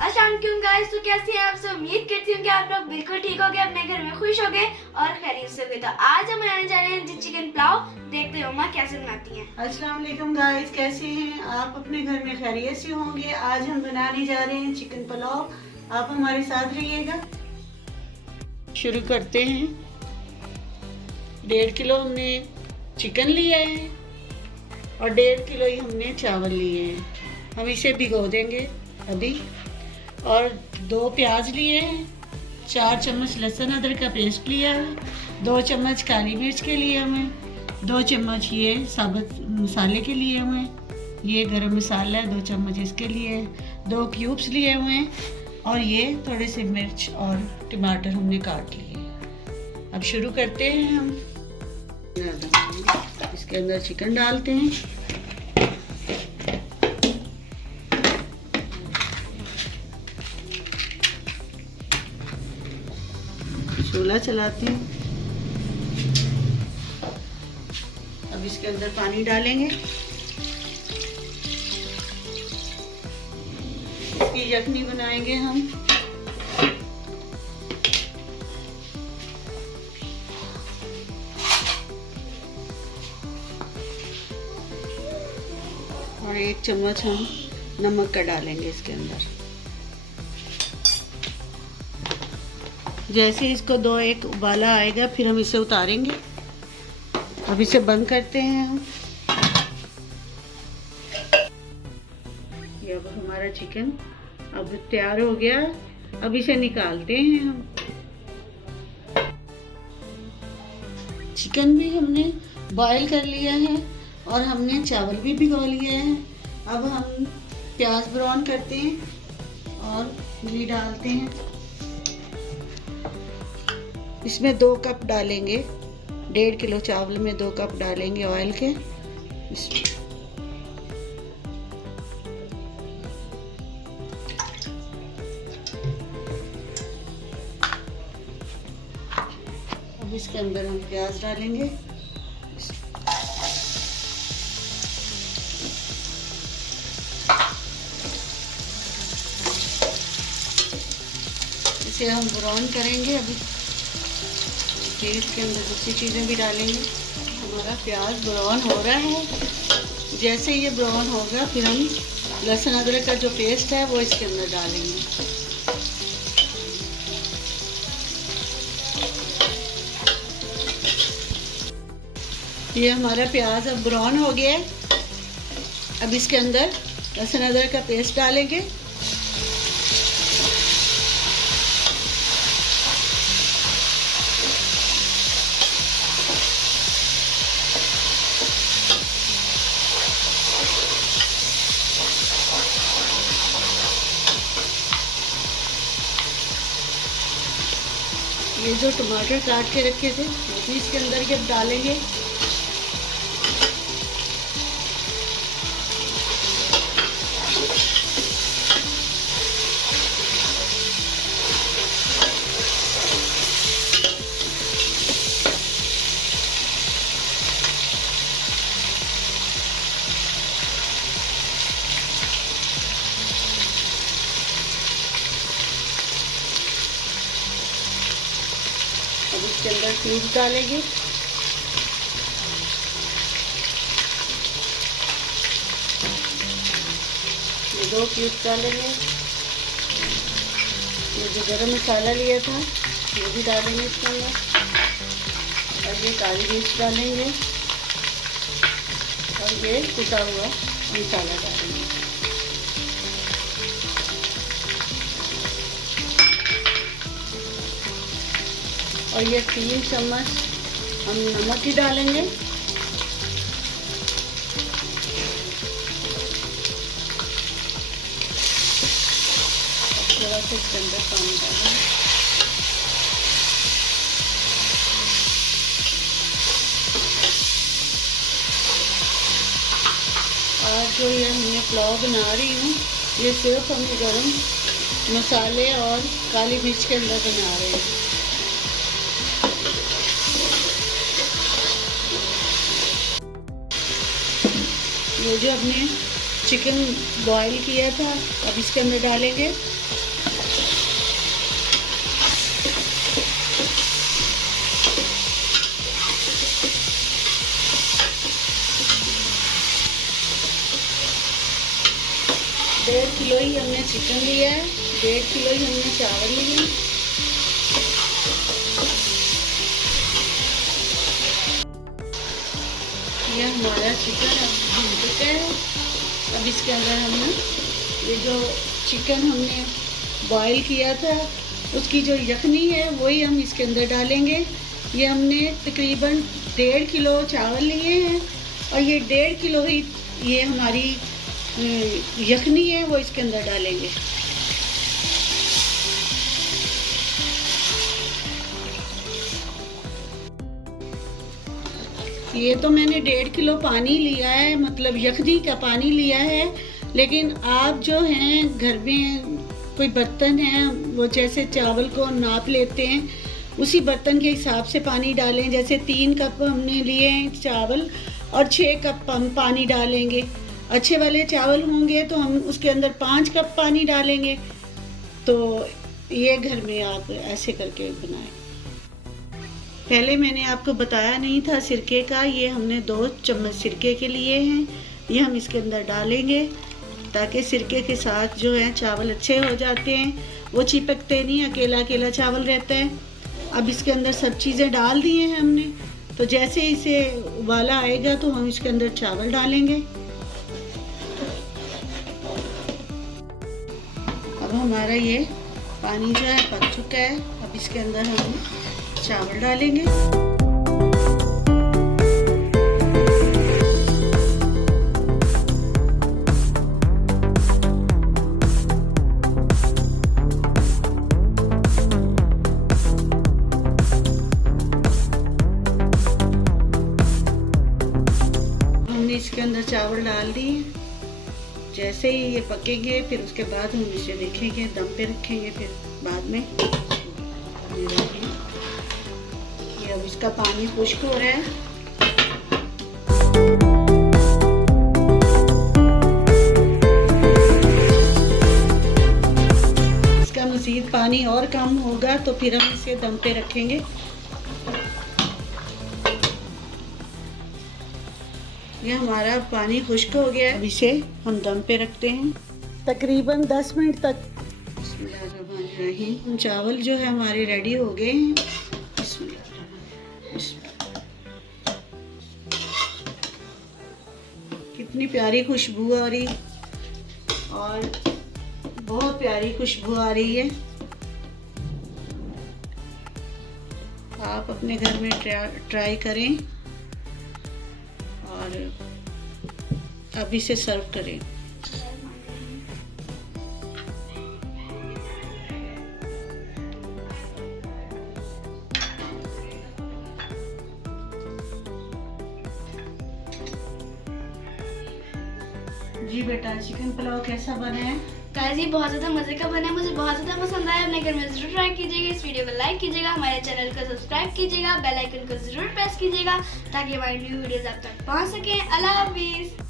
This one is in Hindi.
अस्सलाम वालेकुम गाइस। तो कैसे हैं आप सब? उम्मीद करती हूँ कि आप लोग बिल्कुल ठीक हो गए, अपने घर में खुश हो गए और खैरियत से हो गए। तो आज हम बनाने जा रहे हैं जी चिकन पुलाव। देखते हैं मम्मा कैसे बनाती हैं। अस्सलाम वालेकुम गाइस, कैसे हैं आप? अपने घर में खैरियत से होंगे। आज हम बनाने जा रहे हैं चिकन पुलाव। आप हमारे साथ रहिएगा। शुरू करते हैं। 1.5 किलो हमने चिकन लिया है और 1.5 किलो ही हमने चावल लिए हैं। हम इसे भिगो देंगे अभी। और 2 प्याज लिए हैं, 4 चम्मच लहसुन अदरक का पेस्ट लिया है, 2 चम्मच काली मिर्च के लिए हमें, 2 चम्मच ये साबुत मसाले के लिए हुए, ये गरम मसाला है 2 चम्मच इसके लिए, 2 क्यूब्स लिए हुए हैं और ये थोड़े से मिर्च और टमाटर हमने काट लिए। अब शुरू करते हैं हम। इसके अंदर चिकन डालते हैं। चूल्हा चलाती हूँ। अब इसके अंदर पानी डालेंगे। इसकी यखनी बनाएंगे हम। और 1 चम्मच हम नमक का डालेंगे इसके अंदर। जैसे इसको 2-1 उबाला आएगा फिर हम इसे उतारेंगे। अब इसे बंद करते हैं हम। ये अब हमारा चिकन अब तैयार हो गया। अब इसे निकालते हैं हम। चिकन भी हमने बॉईल कर लिया है और हमने चावल भी भिगो लिए हैं। अब हम प्याज ब्राउन करते हैं और घी डालते हैं। इसमें 2 कप डालेंगे। 1.5 किलो चावल में 2 कप डालेंगे ऑयल के। अब इसके अंदर हम प्याज डालेंगे। इसे हम ब्राउन करेंगे। अभी फिर इसके अंदर दूसरी चीज़ें भी डालेंगे। हमारा प्याज ब्राउन हो रहा है। जैसे ये ब्राउन होगा फिर हम लहसुन अदरक का जो पेस्ट है वो इसके अंदर डालेंगे। ये हमारा प्याज अब ब्राउन हो गया है। अब इसके अंदर लहसुन अदरक का पेस्ट डालेंगे। ये जो टमाटर काट के रखे थे वो भी इसके अंदर के डालेंगे। अब इसके अंदर क्यूब डालेंगे। ये 2 क्यूब डालेंगे। ये जो गरम मसाला लिया था ये भी डालेंगे इसके अंदर। और ये काली मिर्च डालेंगे और ये कुटा हुआ मसाला डालेंगे। और ये 3 चम्मच हम नमक ही डालेंगे। थोड़ा सा इसके अंदर पानी डालेंगे। आज जो ये हमने पुलाव बना रही हूँ ये सिर्फ हम गरम मसाले और काली मिर्च के अंदर बना रहे हैं। ये जो हमने चिकन बॉईल किया था अब इसके अंदर डालेंगे। डेढ़ किलो ही हमने चिकन लिया है, 1.5 किलो ही हमने चावल लिए। ये हमारा चिकन अब भून चुका है। अब इसके अंदर हमने ये जो चिकन हमने बॉईल किया था उसकी जो यखनी है वही हम इसके अंदर डालेंगे। ये हमने तकरीबन 1.5 किलो चावल लिए हैं और ये 1.5 किलो ही ये हमारी यखनी है वो इसके अंदर डालेंगे। ये तो मैंने 1.5 किलो पानी लिया है, मतलब यखनी का पानी लिया है। लेकिन आप जो हैं घर में कोई बर्तन है वो जैसे चावल को नाप लेते हैं उसी बर्तन के हिसाब से पानी डालें। जैसे 3 कप हमने लिए हैं चावल और 6 कप हम पानी डालेंगे। अच्छे वाले चावल होंगे तो हम उसके अंदर 5 कप पानी डालेंगे। तो ये घर में आप ऐसे करके बनाएं। पहले मैंने आपको बताया नहीं था सिरके का, ये हमने 2 चम्मच सिरके के लिए हैं। ये हम इसके अंदर डालेंगे ताकि सिरके के साथ जो है चावल अच्छे हो जाते हैं, वो चिपकते नहीं, अकेला अकेला चावल रहता है। अब इसके अंदर सब चीज़ें डाल दी हैं हमने, तो जैसे इसे उबाला आएगा तो हम इसके अंदर चावल डालेंगे। अब हमारा ये पानी जो है पक चुका है। अब इसके अंदर हम चावल डालेंगे। हमने इसके अंदर चावल डाल दिए। जैसे ही ये पकेंगे फिर उसके बाद हम इसे देखेंगे, दम पे रखेंगे फिर बाद में। ये अब इसका पानी खुश्क हो रहा है। इसका मज़ीद पानी और कम होगा तो फिर हम इसे दम पे रखेंगे। ये हमारा पानी खुश्क हो गया है। अब इसे हम दम पे रखते हैं तकरीबन 10 मिनट तक। बिस्मिल्लाहिर्रहमानिर्रहीम। चावल जो है हमारे रेडी हो गए हैं। कितनी प्यारी खुशबू आ रही और बहुत प्यारी खुशबू आ रही है। आप अपने घर में ट्राई करें और अब इसे सर्व करें। जी बेटा, चिकन पुलाव कैसा बना है? गाइस ये बहुत ज़्यादा मज़े का बना है, मुझे बहुत ज़्यादा पसंद आया। अपने घर में ज़रूर ट्राई कीजिएगा। इस वीडियो को लाइक कीजिएगा, हमारे चैनल को सब्सक्राइब कीजिएगा, बेल आइकन को ज़रूर प्रेस कीजिएगा ताकि हमारी न्यू वीडियोस आप तक पहुंच सकें। अल्लाह हाफिज़।